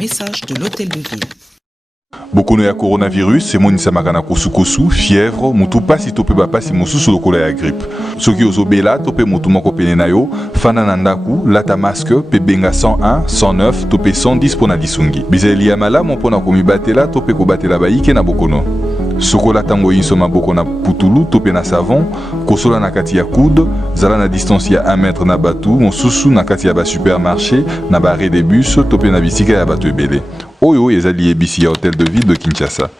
message de l'hôtel de ville. Bokono ya coronavirus semonisa makana kosukosu, fièvre, mutu pasi tope bapasi mosusu lokola ya grippe. Soki ozobela tope mutu moko pene na yo, fana na ndaku, lata masque, pe benga 101, 109, tope 110 pona disungi. Bizeli ya malamu pona komibatela tope kobatela baike na bokono. Sokola tango inso maboko na putulu tope na savon, kosola na kati ya coude, zala na distance ya 1 mètre na batu, mosusu na kati ya ba supermarché, na ba arrêt de bus, tope na bisika ya batu ebele. Oyo ezali ebisi ya hôtel de ville de Kinshasa.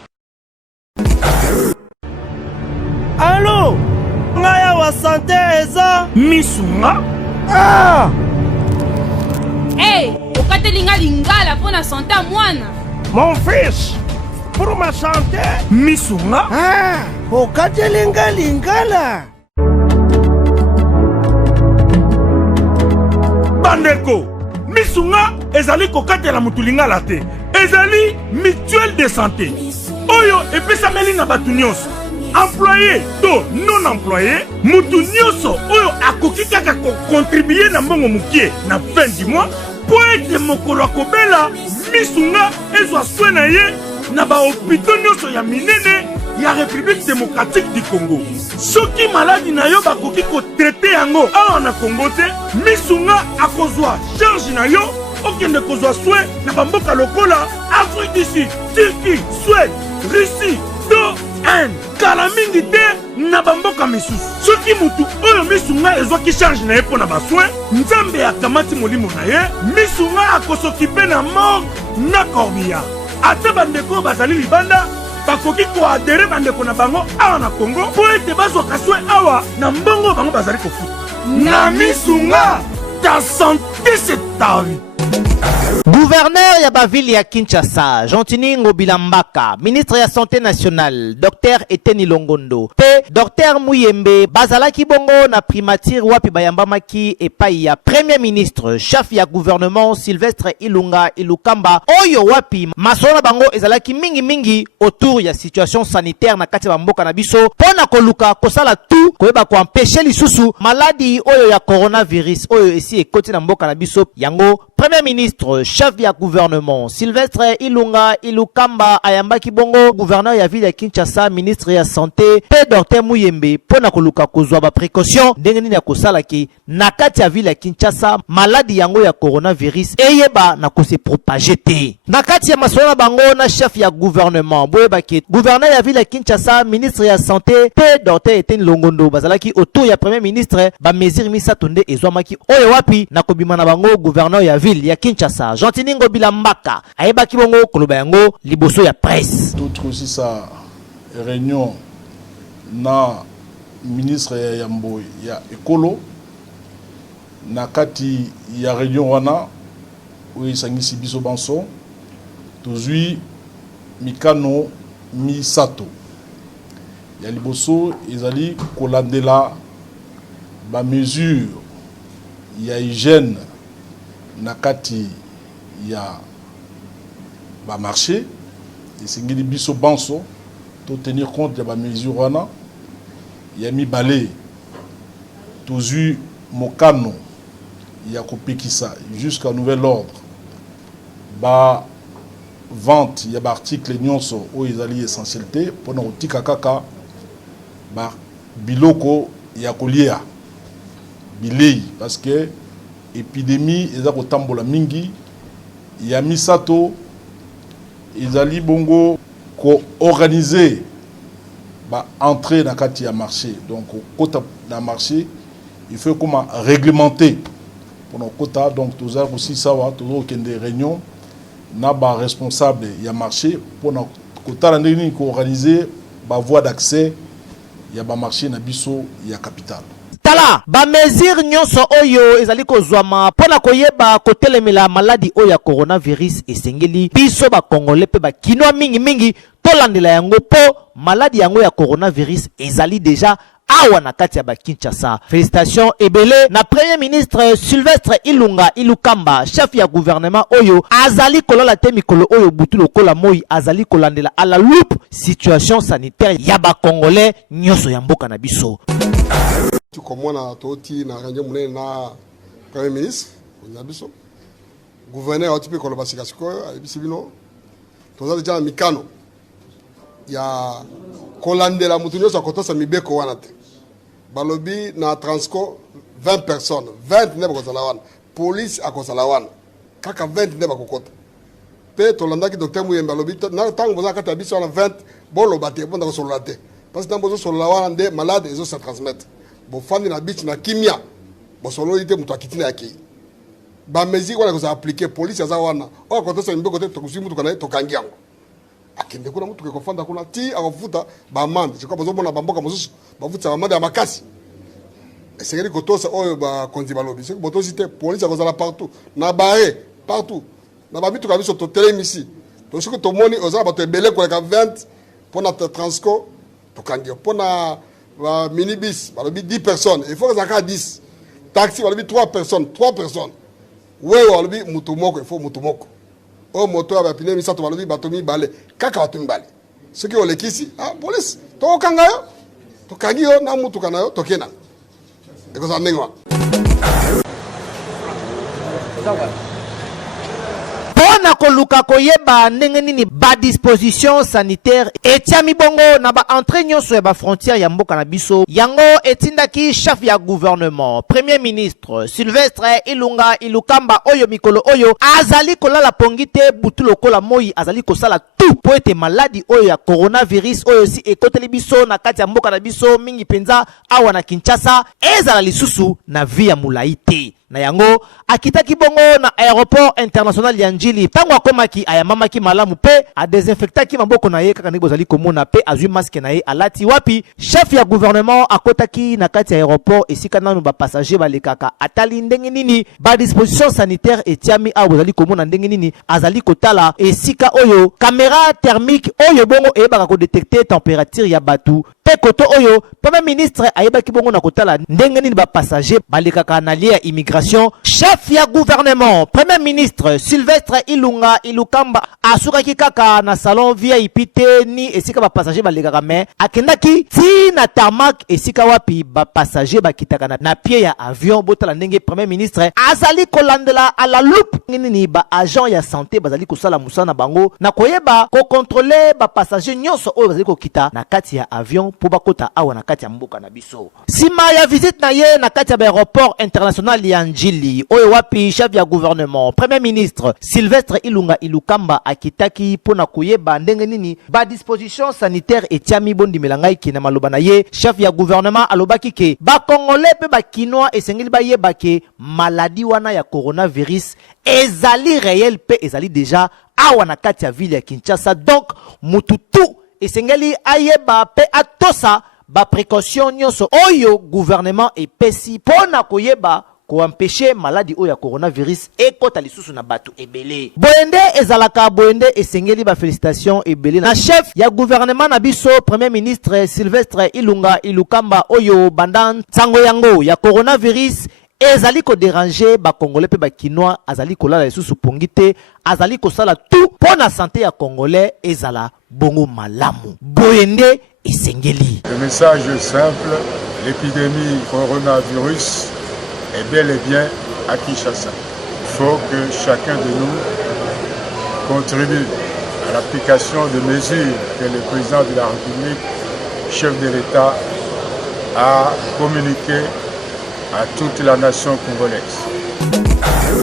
Allô? Ngaya wa santé eza misunga? Ah! Hey, okatelinga lingala pour la santé à mwana. Mon fils, pour ma santé, misunga? Ah, okatelinga lingala. Bandeko, misunga ezali kokatela mutulingala te. Ezali mutuelle de santé. Oyo epesameli na batu nyonso. Employé to non employé, mutu nyonso oyo akoki kaka contribuer na mbongo mukie na fin du mois po ete mokolo akobela misunga ezwa soin na ye na ba hôpitaux nyonso ya minene ya République démocratique du Congo. Soki maladi na yo bakoki ko traiter yango awa na Congo te, misunga akozwa charge na yo okende kozwa soin na bamboka lokola Afrique du Sud, Turquie, Suède, Russie, to Inde. Kala mingi te na bamboka misusu. Soki mutu oyo misunga ezwaki charge na ye mpo na basoin, nzambe akamati molimo na ye, misunga akosokipe na mort na corbillard. Ate bandeko bazali libanda bakoki koadere bandeko na bango awa na Congo po ete bazwaka soin awa na mbongo bango bazali kofuta. Na misunga, ta santé c'est ta vie. Gouverneur ya bavili ya Kinshasa, Jontini Ngobilambaka, ministre ya santé nationale, Dr Eteni Longondo, pe Dr Muyembe, bazalaki bongo na primature wapi bayambamaki epai ya premier ministre, chef ya gouvernement Sylvestre Ilunga Ilukamba, oyo wapi masona bango ezalaki mingi autour ya situation sanitaire na kati ya mboka na biso, pona koluka kosala tout koyeba ko empêcher lisusu maladi oyo ya coronavirus oyo esi ekoti na mboka na biso. Yango premier ministre, chef ya gouvernement Sylvestre Ilunga Ilukamba ayambaki bongo gouverneur ya ville ya Kinshasa, ministre ya santé pe Dr Muyembe pona koluka kozwa ba précaution ndenge nini ya kosalaki na kati ya ville ya Kinshasa maladi yango ya coronavirus eyeba na ko se propager te. Na kati ya masolo bango na chef ya gouvernement boyeba ki gouverneur ya ville ya Kinshasa, ministre ya santé pe Dr Eteni Longondo bazalaki autour ya premier ministre ba mesure misato nde ezwamaki oyo wapi na kobima na bango gouverneur ya ville ya Kinshasa Jontini Ngobilambaka ayebaki bongo koloba yango liboso ya presse. Tout aussi sa réunion na ministre ya Yambo ya Ekolo na kati ya réunion wana oyo esangisi biso banso tozwi mikano misato ya liboso ezali kolandela ba mesure ya hygiène na kati ya ba marché esengeli biso banso to tenir compte ya ba mesure wana ya mibale tozwi mokano ya kopekisa jusqu'à nouvel ordre ba vente ya ba article nyonso oyo ezali essentiel te pona kotika kaka ba biloko ya kolia bilei parce que épidémie eza kotambola mingi ya misato ezali bongo ko organiser ba entrer na kati ya marché. Donc kota na marché il faut comment réglementer pour kota. Donc toza aussi sawa tozo kende réunion na ba responsable ya marché pour na kota la ndeni ko organiser ba voie d'accès ya ba marché na biso ya capitale. Tala ba mesure nyonso oyo ezali kozwama pona koyeba kotelemela maladi oyo ya coronavirus esengeli biso ba congolais pe ba kinwa mingi tolandela yango po maladi yango ya coronavirus ezali déjà awa na kati ya ba Kinshasa. Félicitations ebele na premier ministre Sylvestre Ilunga Ilukamba, chef ya gouvernement oyo azali kolola te mikolo oyo butu lokola moi azali kolandela à la loupe situation sanitaire ya ba congolais nyonso ya mboka na biso. Tu comprends na toti na radio munene na premier ministre na biso gouverneur a type koloba sikasiko ebisibino toza déjà mikano ya kolandela mutu nyonso akotosa mibeko wana te balobi na Transco 20 personnes 20 ne bakozala wana police akozala wana kaka 20 ne bakokota pe tolandaki docteur Muyembe alobi na tango boza kata biso wana 20 boloba te bonda kosolola te parce que tango bozo solola wana nde malade ezo se transmettre bo fandi na beach na kimia bo solo ite mutu akitina yaki ba mesure wana ko appliquer police aza wana o ko to sa mbeko te to kusimu to kana to kangiango akende kuna mutu ko fanda kuna ti akafuta ba mande chiko bozo bona bamboka mosusu bafuta ba mande ya makasi esengeli ko tosa oyo ba konzi balobi c'est boto cité police akozala partout na bare partout na ba bitu kabiso to telemisi to siko to moni ozala bato ebele ko ka 20 pona Transco to kangio pona ba minibus balobi 10 personnes il faut que ça ka 10 taxi balobi 3 personnes wewe balobi mutu moko il faut mutu moko o moto ya bapine misato balobi batomi bale kaka batomi bale soki olekisi police to kanga yo to kangi yo na mutu kana yo to kena ekoza ndengwa pona koluka koyeba ndenge nini ba disposition sanitaire etiami bongo na ba entrée nyonso ya ba frontière ya mboka na biso yango etindaki chef ya gouvernement premier ministre Sylvestre Ilunga Ilukamba oyo mikolo oyo azali kolala pongi te butu lokola moi azali kosala tout po ete maladi oyo ya coronavirus oyo si ekoteli biso na kati ya mboka na biso mingi penza awa na Kinshasa ezala lisusu na via mulai te na yango akitaki bongo na aéroport international ya Njili tango akomaki ayamamaki malamu pe a désinfectaki maboko na ye kaka ndenge bozali komona pe azwi masque na ye alati wapi chef ya gouvernement akotaki na kati ya aéroport esika nanu ba passager balekaka atali ndenge nini ba disposition sanitaire etiami awa bozali komona ndenge nini azali kotala esika oyo caméra thermique oyo bongo eyebaka ko détecter température ya batu pe koto oyo premier ministre ayebaki bongo na kotala ndenge nini ba passager balekaka na lia immigration chef ya gouvernement premier ministre Sylvestre Ilunga Ilukamba asukaki kaka na salon VIP te ni esika ba passager balekaka me akendaki ti na tarmac esika wapi ba passager bakitaka na pied ya avion botala ndenge premier ministre azali kolandela à la loupe nini ba agent ya santé bazali kosala musana bango na koyeba ko contrôler ba passager nyonso oyo bazali kokita na kati ya avion po bakota awa na kati ya mboka na biso sima ya visite na ye na kati ya aéroport international ya Njili oyo wapi chef ya gouvernement premier ministre Sylvestre Ilunga Ilukamba akitaki pona koyeba ndenge nini ba disposition sanitaire etiami bondi melangai ki na maloba na ye chef ya gouvernement alobaki ke ba congolais pe ba kinois esengeli ba yeba ke maladie wana ya coronavirus ezali réel pe ezali déjà awa na kati ya ville ya Kinshasa donc mututu esengeli ayeba pe atosa ba précaution nyonso oyo gouvernement epesi pona koyeba ko empêcher maladie oyo ya coronavirus ekota lisusu na batu ebele boende ezalaka boende esengeli ba félicitations ebele na chef ya gouvernement na biso premier ministre Sylvestre Ilunga Ilukamba oyo bandan sango yango ya coronavirus ezali ko déranger ba congolais pe ba kinois azali kolala lisusu pongite azali kosala tout pona santé ya congolais ezala bongo malamu boende esengeli. Le message est simple, l'épidémie coronavirus est bel et bien à Kinshasa. Il faut que chacun de nous contribue à l'application de mesures que le président de la République, chef de l'État, a communiquées à toute la nation congolaise.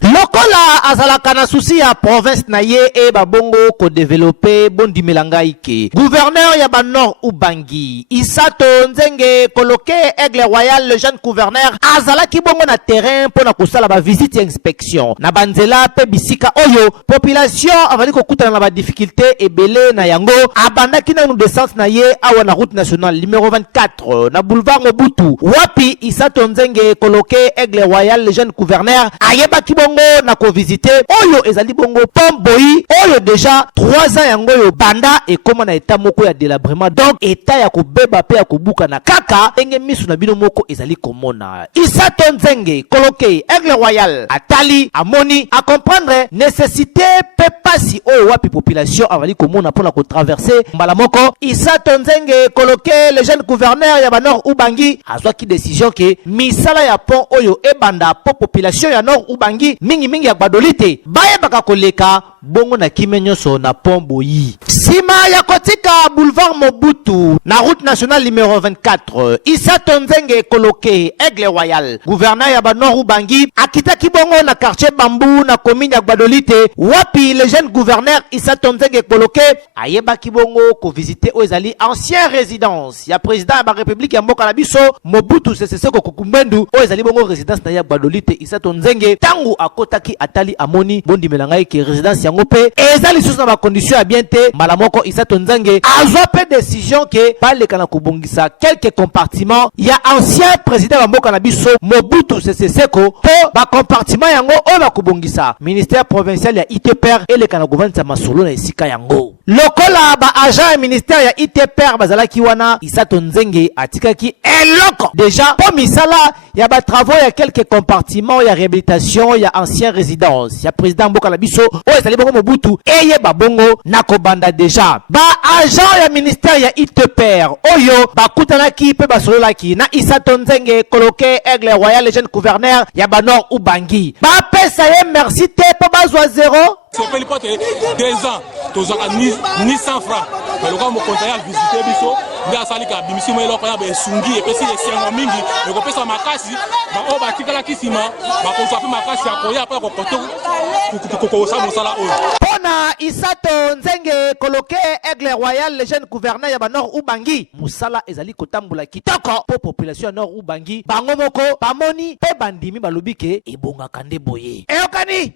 Lokola azalaka na susi ya province na ye e babongo ko développer bondi melangai ke gouverneur ya ba nord Ubangi Isato Nzenge koloke Aigle Royal le jeune gouverneur azalaki bongo na terrain pona kosala ba visite inspection na banzela pe bisika oyo population avali kokutana na ba difficulté ebele na yango abandaki na descente na ye awa na route nationale numéro 24 na boulevard Mobutu wapi Isato Nzenge koloke Aigle Royal le jeune gouverneur ayebaki bongo na ko visiter oyo ezali bongo Pomboyi oyo déjà 3 ans yango yo banda et comme na état moko ya délabrement donc état ya ko beba pe ya ko buka na kaka enge misu na bino moko ezali komona Isato Nzenge koloke Aigle Royal atali amoni a comprendre nécessité pe pasi oyo wapi population avali komona pona ko traverser mbala moko Isato Nzenge koloke le jeune gouverneur ya ba nord Ubangi azwaki décision ke misala ya pont oyo ebanda po population ya nord Ubangi mingi ya gbadoli te bayebaka koleka bongo na kimia nyonso na pont Boyi. Sima ya kotika boulevard Mobutu na route nationale numéro 24 Isato Nzenge koloke Aigle Royal gouverneur ya Nord Ubangi akitaki bongo na quartier Bambou na commune ya gbadoli te wapi le jeune gouverneur Isato Nzenge koloke ayebaki bongo ko visiter ozali ancien résidence ya président ya république ya mboka na biso Mobutu Sese Seko Kukumbendu ozali bongo résidence na ya gbadoli te Isato Nzenge tangu akotaki atali amoni bondi melangai ke résidence yango pe ezali sous na ba condition ya bien te malamoko Isato Nzenge azwa pe décision ke baleka na kubongisa quelques compartiments ya ancien président ya mboka na biso Mobutu Sese Seko po ba compartiment yango o ba kubongisa ministère provincial ya ITPR eleka na gouvernement masolo na esika yango lokola ba agent ya ministère ya ITPR bazalaki wana Isato Nzenge atikaki eloko déjà po misala ya ba travaux ya quelques compartiments ya réhabilitation ya ancien résidence ya président mboka na biso o ezali bongo Mobutu eye babongo na kobanda déjà ba agent ya ministère ya ITPR oyo bakutanaki pe basololaki na Isato Nzenge koloke Aigle Royal jeune gouverneur ya Nord Ubangi ba pesa ye merci te po bazwa zéro. C'est pas l'hypothèse 2 ans, tu as ni 100 francs. Mais le gars m'a conseillé à visiter Bisso. Il a sali ka bimisi mo eloko ya besungi et puis si esengo mingi le ko pesa makasi ba o ba tikala kisima ba ko so makasi akoya pa ko koto ko sa mosala o. Pona Isato Nzenge koloke Aigle Royal le jeune gouverneur ya Nord Ubangi musala ezali kotambula kitoko po population Nord Ubangi bango moko bamoni pe bandimi balobike ebonga kande boye. Eyokani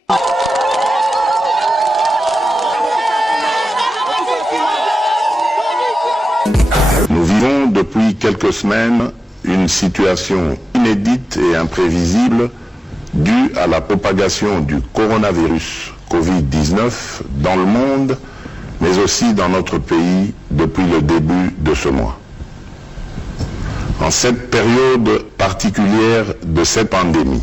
Nous vivons depuis quelques semaines une situation inédite et imprévisible due à la propagation du coronavirus Covid-19 dans le monde, mais aussi dans notre pays depuis le début de ce mois. En cette période particulière de cette pandémie,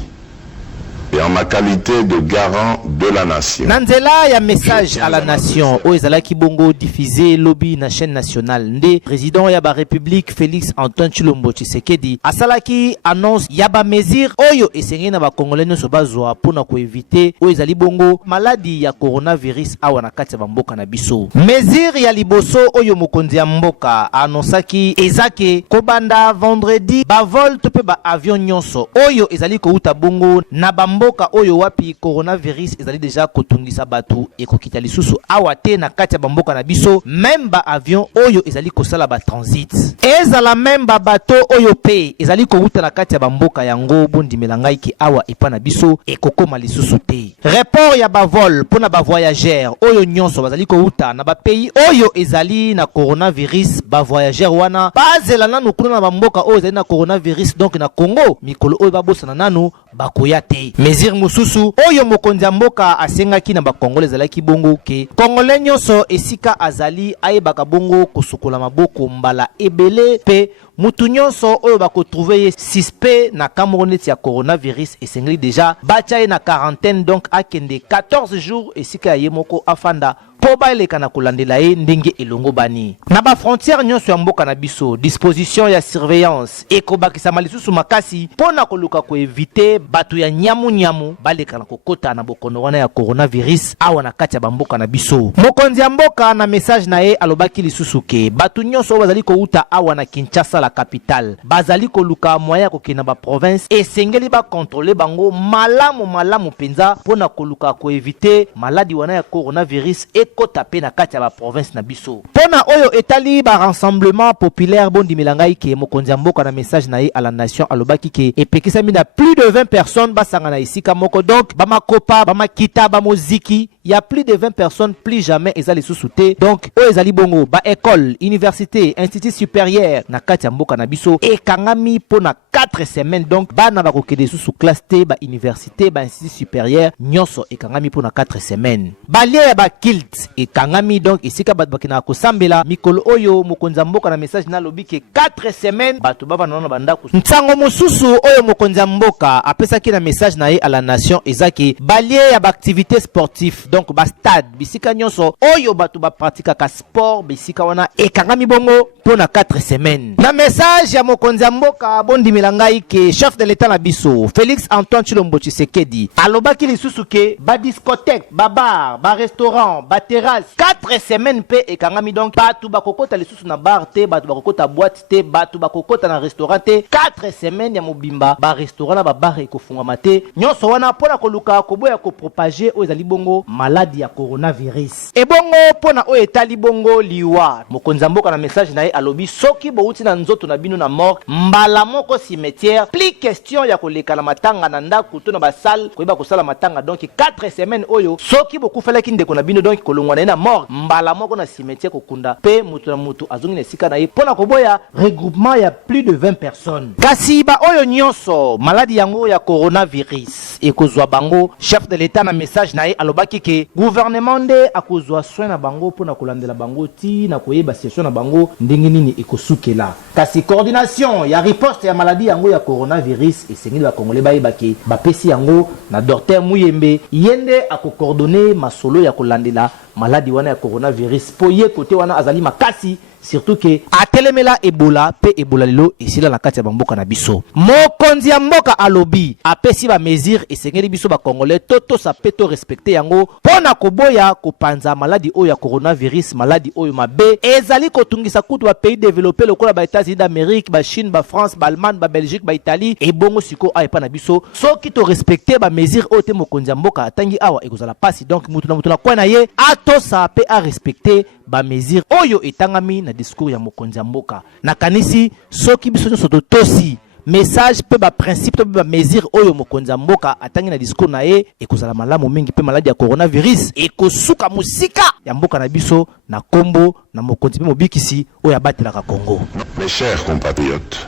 et en ma qualité de garant de la nation. Nanzela ya message à la nation o ezalaki bongo diffusé lobby na chaîne nationale nde président ya ba république Félix Antoine Tshilombo Tshisekedi asalaki annonce ya ba mesure oyo esengi na ba congolais nyonso bazwa pona ko éviter o ezali bongo maladie ya coronavirus awa na kati ya mboka na biso. Mesure ya liboso oyo mokonzi ya mboka annonsaki ezake kobanda vendredi ba vol to pe ba avion nyonso oyo ezali ko uta bongo na ba mboka oyo wapi coronavirus ezali deja kotungisa batu ekokita lisusu awa te na kati ya bamboka na biso même ba avion oyo ezali kosala ba transit ezala même ba bateau oyo pe ezali kouta na kati ya bamboka yango bondimela ngai ki awa epa na biso ekokoma lisusu te. Report ya ba vol pona ba voyageur oyo nyonso bazali kouta na ba pays oyo ezali na coronavirus ba voyageur wana bazela nanu kuna na bamboka oyo ezali na coronavirus donc na Congo mikolo oyo babosana nanu bakoya te. Mesure mususu oyo mokonzi ya mboka asengaki na bakongole ezalaki bongo ke kongole nyonso esika azali ayebaka bongo kosukola maboko mbala ebele pe mutu nyonso oyo bakotrouve ye suspect na Camerounais ya coronavirus esengeli deja batia na quarantaine donc akende 14 jours esika ya ye moko afanda po baeleka na kolandela ye ndenge elongo bani na ba frontière nyonso ya mboka na biso disposition ya surveillance ekobakisama lisusu makasi pona koluka ko éviter batu ya nyamu baleka na kokota na bokono wana ya coronavirus awa na kati ya bamboka na biso. Mokonzi ya mboka na message na ye alobaki lisusu ke batu nyonso bazali kouta awa na Kinshasa la capitale bazali koluka moya kokina ba province esengeli ba contrôler bango malamu penza pona koluka ko éviter maladi wana ya coronavirus ekota pe na kati ya ba province na biso. Pona oyo etali ba rassemblement populaire bondi milangai ke mokonzi ya mboka na message na ye à la nation alobaki ke epekisami na plus de 20 personnes basanga na isika moko donc bamakopa bamakita bamoziki ya plus de 20 personnes plus jamais ezali sous-souté donc oyo ezali bongo ba école université institut supérieur na kati ya mboka na biso ekangami pona 4 semaines donc bana bakokede sous classe te ba université ba institut supérieur nyonso ekangami pona 4 semaines balie ya ba kilt Colette ekangami donc isika bato bakina kosambela mikolo oyo mokonzi mboka na message na lobike 4 semaines bato baba nona bandako ntango mosusu oyo mokonzi mboka apesaki na message na ye à la nation ezaki balie ya activité sportif donc ba stade bisika nyonso oyo bato ba pratikaka sport bisika wana ekangami bongo pona 4 semaines na message ya mokonzi mboka bondimela ngai ke chef de l'état na biso Félix Antoine Tshilombo Tshisekedi alobaki lisusu ke ba discothèque ba bar ba restaurant ba terrasse 4 semaines pe ekangami donc bato bakokota lisusu na bar te bato bakokota boîte te bato bakokota na restaurant te 4 semaines ya mobimba ba restaurant na ba bar ekofungama te nyonso wana pona koluka koboya ko propager o ezali bongo maladie ya coronavirus ebongo pona o etali bongo liwa mokonzi mboka na message na ye alobi soki bouti na nzoto na bino na mort mbala moko cimetière plus question ya koleka na matanga na ndako to na basal koyeba kosala matanga donc 4 semaines oyo soki bokufelaki ndeko na bino donc kolongwa na mort mbala moko na cimetière kokunda pe mutu na mutu azongi na sika na ye pona koboya regroupement ya plus de 20 personnes kasi ba oyo nyonso maladie yango ya coronavirus ekozwa bango chef de l'état na message na ye alobaki ke gouvernement nde akozwa soin na bango pona kolandela bango ti na koyeba situation na bango ndenge nini ekosukela kasi coordination ya riposte ya maladie yango ya coronavirus esengeli bakongole bayebaki bapesi yango na docteur Muyembe yende akokordone masolo ya kolandela maladie wana ya coronavirus po ye kote wana azali makasi surtout que atelemela Ebola pe Ebola lelo esila na kati ya bamboka na biso mokonzi ya mboka alobi apesi ba mesure esengeli biso ba congolais toto sa peto respecter yango pona koboya kopanza maladie oyo ya coronavirus maladie oyo mabe ezali kotungisa kutu ba pays développés lokola ba États-Unis d'Amérique ba Chine ba France ba Allemagne ba Belgique ba Italie e bongo siko ayepa na biso soki to respecter ba mesure oyo te mokonzi ya mboka atangi awa ekozala pasi donc mutu na kwa na ye atosa pe a respecter ba mesure oyo etangami na discours ya mokonzi ya mboka na kanisi soki biso nyonso totosi message pe ba principe pe ba mesure oyo mokonzi ya mboka atangi na discours na ye ekozala malamu mingi pe maladie ya coronavirus ekosuka musika ya mboka na biso na kombo na mokonzi pe mobikisi oyo abatelaka Congo. Mes chers compatriotes,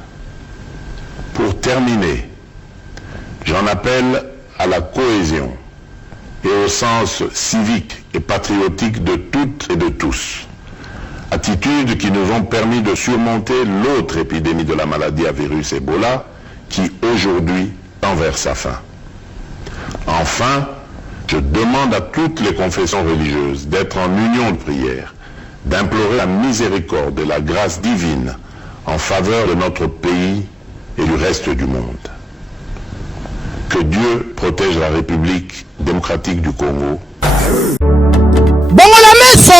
pour terminer, j'en appelle à la cohésion et au sens civique et patriotique de toutes et de tous. Attitudes qui nous ont permis de surmonter l'autre épidémie de la maladie à virus Ebola qui aujourd'hui tend vers sa fin. Enfin, je demande à toutes les confessions religieuses d'être en union de prière, d'implorer la miséricorde et la grâce divine en faveur de notre pays et du reste du monde. Que Dieu protège la République démocratique du Congo. Bongola meso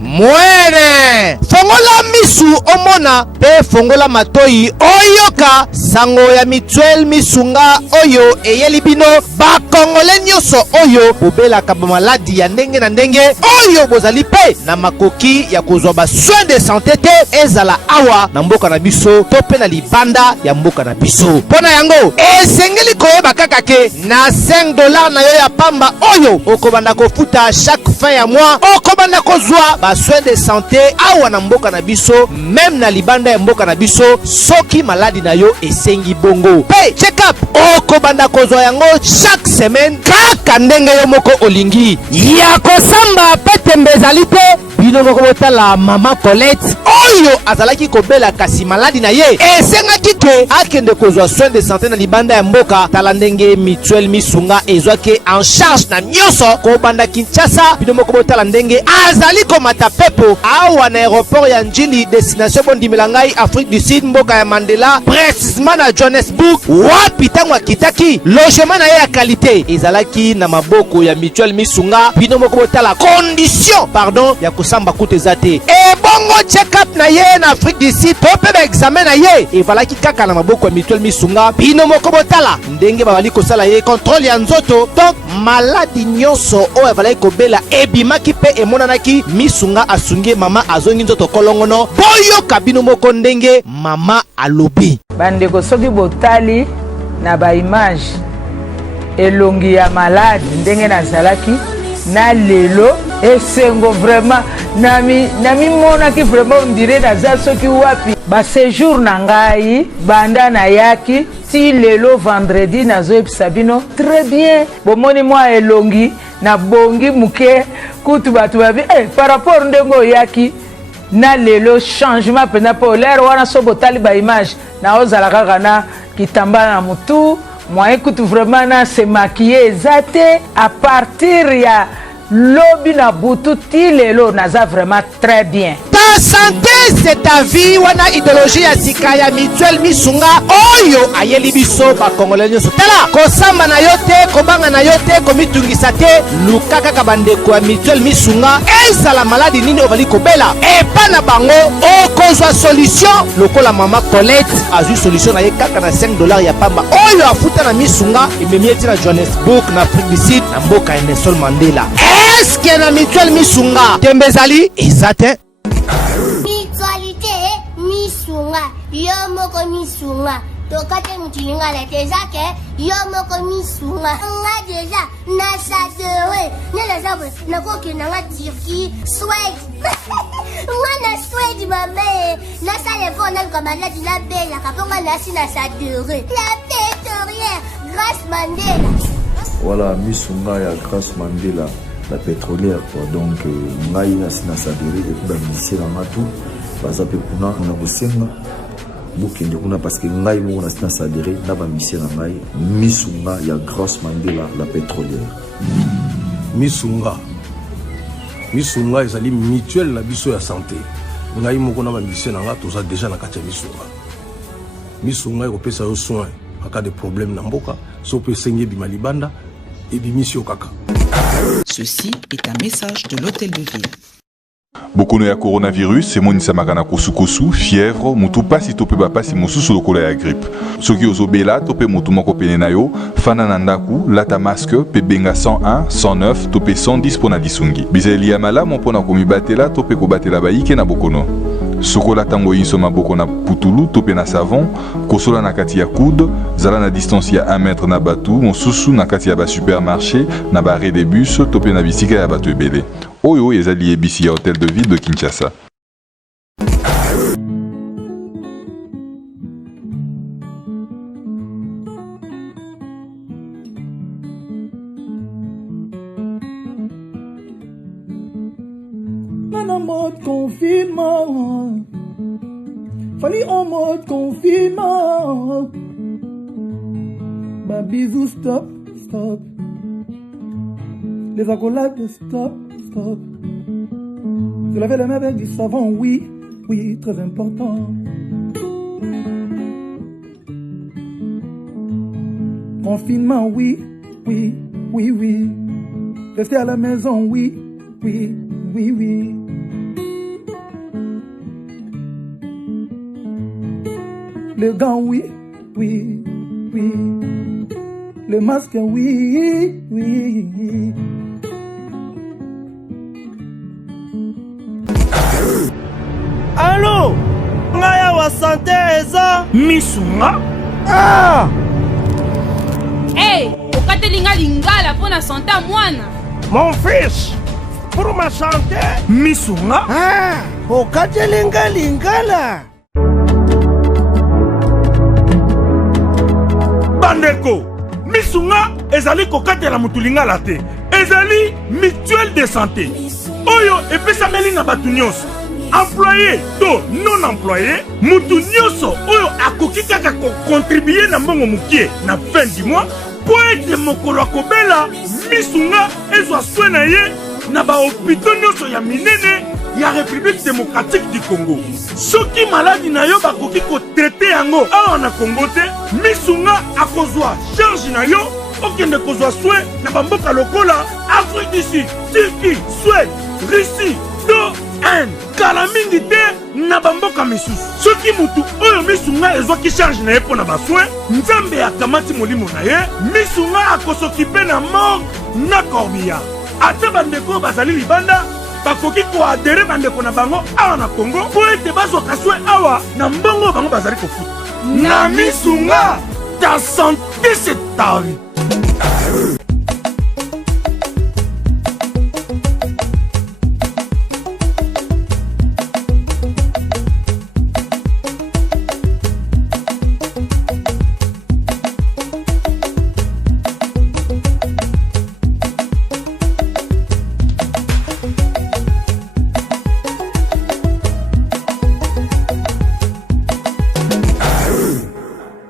mwene fongola misu omona pe fongola matoi oyoka sango ya mutuelle misunga oyo eyeli bino bakongole nyonso oyo bobelaka bamaladi ya ndenge na ndenge oyo bozali pe na makoki ya kozwa ba soins de santé te ezala awa na mboka na biso to pe na libanda ya mboka na biso pona yango esengeli koyeba kaka ke na $5 na yo ya pamba oyo okobanda kofuta chaque fin ya mois okobanda kozwa ba soins de santé awa na mboka na biso même na libanda ya mboka na biso soki maladi na yo esengi bongo pe check up okobanda kozwa yango chaque semaine kaka ndenge yo moko olingi ya kosamba pete mbezali te bino moko botala mama Colette oyo azalaki kobela kasi maladi na ye esengaki ke akende kozwa soins de santé na libanda ya mboka tala ndenge mutuelle misunga ezwaki en charge na nyonso kobanda Kinshasa bino moko botala ndenge azali komata pepo awa na aéroport ya Njili destination bondimela ngai Afrique du Sud mboka ya Mandela précisément na Johannesburg wapi tango akitaki logement na ye ya qualité ezalaki na maboko ya mutuelle misunga bino moko botala condition pardon ya kosamba kutu ezate e bongo check up na ye na Afrique du Sud to pe ba examen na ye evalaki kaka na maboko ya mutuelle misunga bino moko botala ndenge babali kosala ye contrôle ya nzoto donc maladi nyonso oyo evalaki kobela ebimaki pe emonanaki misunga asungi mama azongi nzoto kolongono boyoka bino moko ndenge mama alobi bandeko soki botali na ba image elongi ya malade ndenge nazalaki na lelo esengo vraiment nami monaki vraiment on dirait naza soki wapi ba séjour na ngai banda na yaki ti lelo vendredi nazoyebisa bino très bien bomoni mwa elongi na bongi muke kutu batu babi par rapport ndengo yaki na lelo changement pena po l'air wana so botali ba image na ozala kaka na kitambala na mutu moyen kutu vraiment na se maquiller zate à partir ya lobi na butu ti lelo naza vraiment très bien. Ta santé c'est ta vie wana idéologie ya sika ya mutuelle misunga oyo ayeli biso ba congolais nyoso tala kosamba na yo te kobanga na yo te komitungisa te luka kaka bandeko ya mutuelle misunga ezala maladi nini obali kobela epa na bango okozwa solution lokola mama Colette azwi solution na ye kaka na $5 ya pamba oyo afuta na misunga ememi eti na Johannesburg na Afrique du Sud na mboka ya Nelson Mandela. Est-ce que na mutuelle misunga tembezali ezate mutualité misunga yo moko misunga tokate mutilinga la tezake yo moko misunga nga deja na sadere nela zabo na koki na nga Turquie Suède nga na Suède mame na sale fo na kamala dina bela kaponga na si na sadere la pétrolière Grace Mandela. Voilà misunga ya Grace Mandela la pétrolière quoi. Donc ngai na sina sadere et puis ba ministère na matu baza pe kuna na bosenga bukende kuna parce que ngai mo na sina sadere na ba ministère na ngai misunga ya Grace Mandela la pétrolière. Misunga ezali mutuelle la biso ya santé ngai mo kuna ba ministère na nga toza déjà na kati ya misunga ekopesa yo soin en cas de problème na mboka so pe sengi bima libanda et bimisio kaka. Ceci est un message de l'hôtel de ville. Bokono ya coronavirus, c'est monisa makana kosu fièvre, mutu pasi tope ba pasi mususu lokola ya grippe. Soki ozobela tope mutu moko pene na yo, fana na ndaku, lata masque, pe benga 101, 109, tope 110 pona disungi. Bizeli ya malamu pona komibatela tope kobatela baike na bokono. Sokola tango yinso maboko na putulu tope na savon, kosola na kati ya coude, zala na distance ya 1 mètre na batu, mosusu na kati ya ba supermarché, na ba arrêt de bus, tope na bisika ya batu ebele. Oyo ezali ebisi ya hôtel de ville de Kinshasa. En mode confinement, fallait en mode confinement. Bah bisous, stop. Les accolades, stop. Se laver les mains avec du savon, oui, très important. Confinement, oui. Rester à la maison, oui. Le gant, oui. Le masque, oui. Allô, ngaya wa santé eza misunga. Hey, okatelinga lingala pour la santé à mwana. Mon fils, pour ma santé, misunga. Okatelinga lingala. Bandeko, misunga ezali kokatela mutu lingala te. Ezali mutuelle de santé. Oyo epesameli na batu nyonso. Employé to non employé, mutu nyonso oyo akoki kaka contribuer na mbongo mukie na fin du mois po ete mokolo akobela misunga ezwa soin na ye na ba hôpitaux nyonso ya minene ya République démocratique du Congo. Soki maladi na yo bakoki kotraite yango awa na Congo te, misunga akozwa charge na yo okende kozwa soin na bamboka lokola Afrique du Sud, Turquie, Suède, Russie, to kala mingi te na bamboka misusu. Soki mutu oyo misunga ezwaki charge na ye mpo na basoin, nzambe akamati molimo na ye, misunga akosokipe na mort na corbillard. Ata bandeko bazali libanda bakoki koadere bandeko na bango awa na Congo po ete bazwaka soin awa na mbongo bango bazali kofuta. Na misunga, ta santé c'est ta vie.